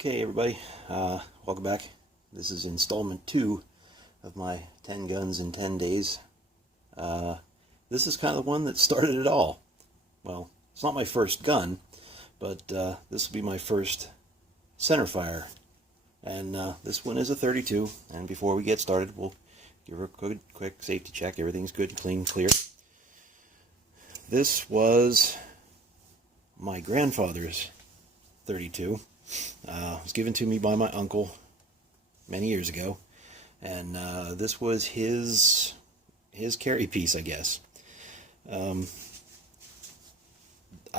Okay, everybody, welcome back. This is installment 2 of my 10 guns in 10 days. This is kind of the one that started it all. Well, it's not my first gun, but this will be my first centerfire. And this one is a 32. And before we get started, we'll give her a quick safety check. Everything's good, clean, clear. This was my grandfather's 32. It was given to me by my uncle many years ago, and this was his carry piece, I guess. I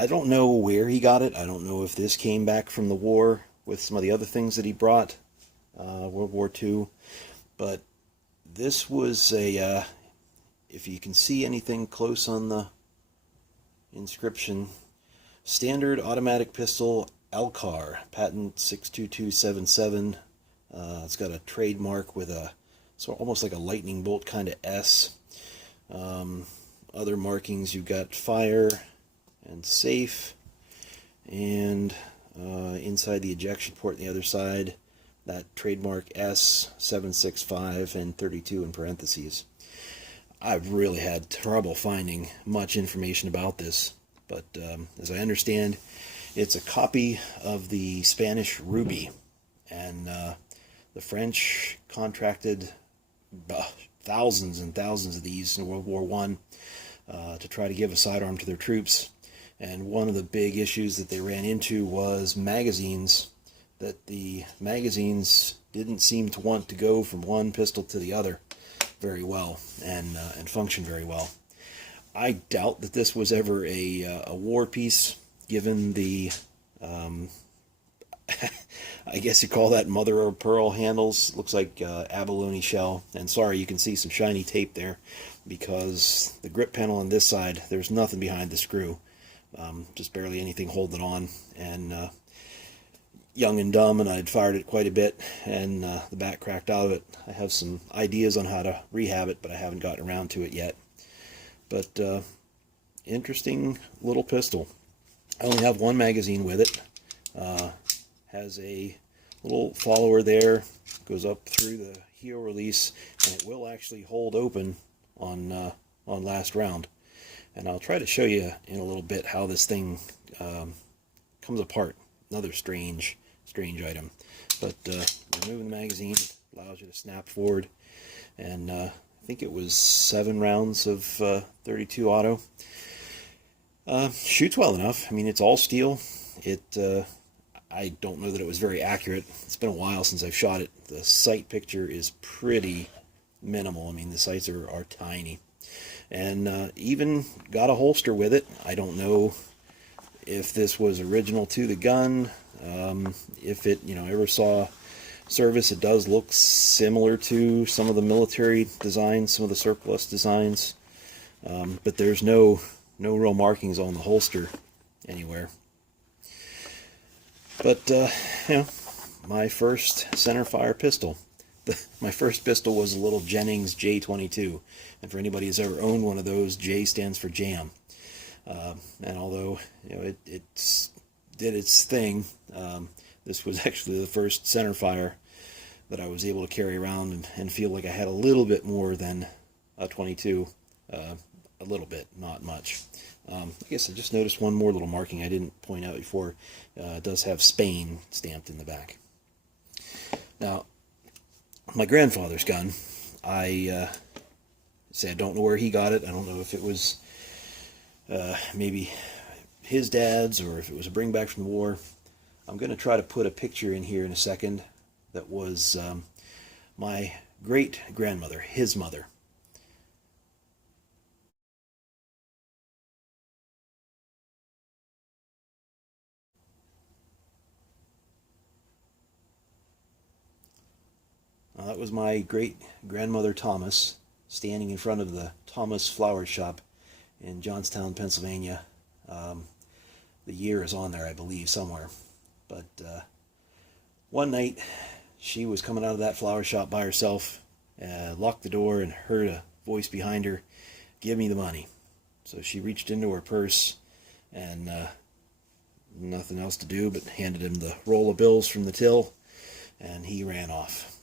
don't know where he got it. I don't know if this came back from the war with some of the other things that he brought, World War II, but this was a, if you can see anything close on the inscription, standard automatic pistol, Alkar, patent 62277. It's got a trademark with a almost like a lightning bolt kind of S. Other markings, you've got fire and safe, and inside the ejection port on the other side, that trademark S 765 and 32 in parentheses. I've really had trouble finding much information about this, but as I understand, it's a copy of the Spanish Ruby, and the French contracted thousands and thousands of these in World War I to try to give a sidearm to their troops. And one of the big issues that they ran into was magazines, that the magazines didn't seem to want to go from one pistol to the other very well and function very well. I doubt that this was ever a war piece, given the, I guess you call that mother of pearl handles. Looks like abalone shell. And sorry, you can see some shiny tape there, because the grip panel on this side, there's nothing behind the screw. Just barely anything holding it on. And young and dumb, and I'd fired it quite a bit, and the back cracked out of it. I have some ideas on how to rehab it, but I haven't gotten around to it yet. But interesting little pistol. I only have one magazine with it. Has a little follower there, goes up through the heel release, and it will actually hold open on last round. And I'll try to show you in a little bit how this thing comes apart. Another strange item. But removing the magazine allows you to snap forward, and I think it was 7 rounds of 32 auto. Shoots well enough. I mean, it's all steel. I don't know that it was very accurate. It's been a while since I've shot it. The sight picture is pretty minimal. I mean, the sights are tiny. And even got a holster with it. I don't know if this was original to the gun. If it, ever saw service, it does look similar to some of the military designs, some of the surplus designs. But there's no real markings on the holster anywhere. But, my first centerfire pistol. My first pistol was a little Jennings J22. And for anybody who's ever owned one of those, J stands for jam. And although, it did its thing, this was actually the first centerfire that I was able to carry around and feel like I had a little bit more than a 22. A little bit, not much. I guess I just noticed one more little marking I didn't point out before. It does have Spain stamped in the back. Now, my grandfather's gun, I don't know where he got it. I don't know if it was maybe his dad's or if it was a bring back from the war. I'm going to try to put a picture in here in a second that was my great-grandmother, his mother. That was my great-grandmother Thomas, standing in front of the Thomas Flower Shop in Johnstown, Pennsylvania. The year is on there, I believe, somewhere. But one night, she was coming out of that flower shop by herself, locked the door, and heard a voice behind her, "Give me the money." So she reached into her purse and nothing else to do, but handed him the roll of bills from the till, and he ran off.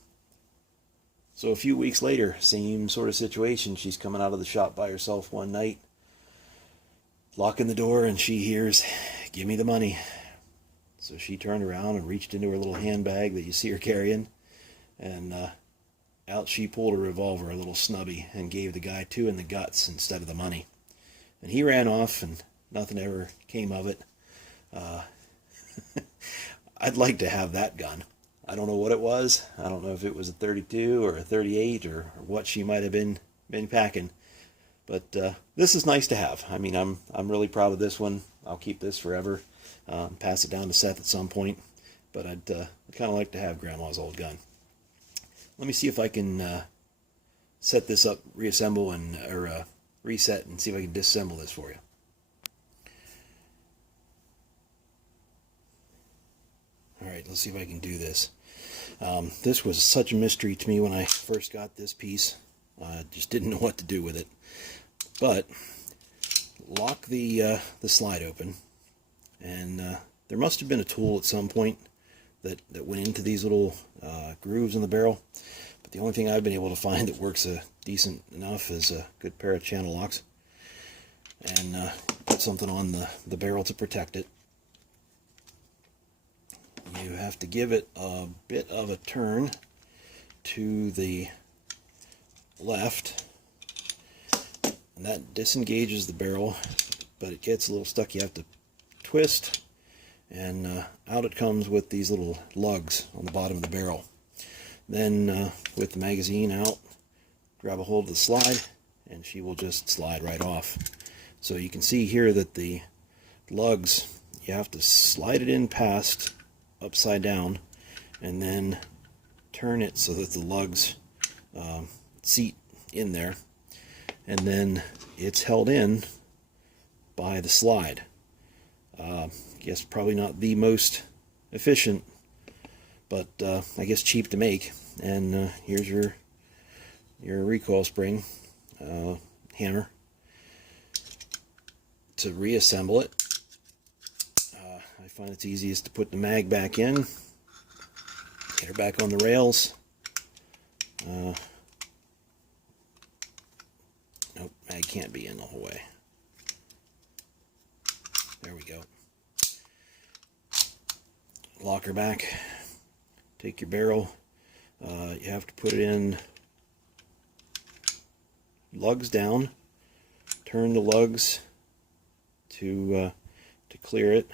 So a few weeks later, same sort of situation. She's coming out of the shop by herself one night, locking the door, and she hears, "Give me the money." So she turned around and reached into her little handbag that you see her carrying, and out she pulled a revolver, a little snubby, and gave the guy 2 in the guts instead of the money. And he ran off, and nothing ever came of it. I'd like to have that gun. I don't know what it was. I don't know if it was a 32 or a 38 or what she might have been packing. But this is nice to have. I mean, I'm really proud of this one. I'll keep this forever. Pass it down to Seth at some point. But I'd kind of like to have Grandma's old gun. Let me see if I can set this up, reassemble, or reset, and see if I can disassemble this for you. Alright, let's see if I can do this. This was such a mystery to me when I first got this piece. I just didn't know what to do with it. But lock the slide open, and there must have been a tool at some point that went into these little grooves in the barrel. But the only thing I've been able to find that works decent enough is a good pair of channel locks. And put something on the barrel to protect it. You have to give it a bit of a turn to the left, and that disengages the barrel, but it gets a little stuck. You have to twist, and out it comes with these little lugs on the bottom of the barrel. Then with the magazine out, grab a hold of the slide, and she will just slide right off. So you can see here that the lugs, you have to slide it in past upside down, and then turn it so that the lugs seat in there, and then it's held in by the slide. I guess probably not the most efficient, but I guess cheap to make. And here's your recoil spring hammer to reassemble it. I find it's easiest to put the mag back in, get her back on the rails. Nope, mag can't be in the whole way. There we go. Lock her back. Take your barrel. You have to put it in lugs down. Turn the lugs to clear it.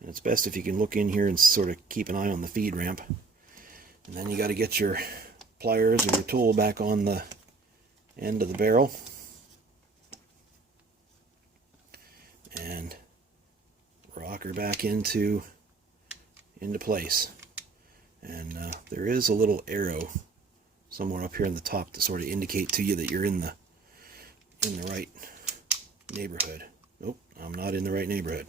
And it's best if you can look in here and sort of keep an eye on the feed ramp. And then you got to get your pliers or your tool back on the end of the barrel. And rock her back into place. And there is a little arrow somewhere up here in the top to sort of indicate to you that you're in the right neighborhood. Nope, I'm not in the right neighborhood.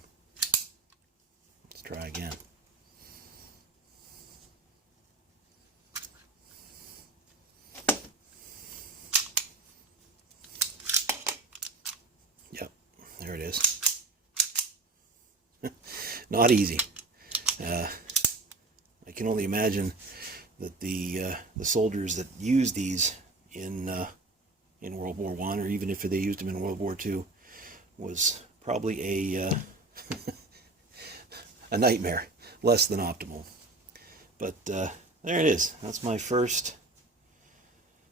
Let's try again. Yep, there it is. Not easy. I can only imagine that the soldiers that used these in World War I, or even if they used them in World War II, was probably a a nightmare, less than optimal. But there it is. That's my first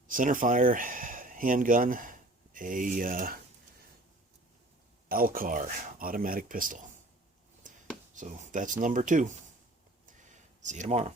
centerfire handgun, a Alkar automatic pistol. So that's number 2. See you tomorrow.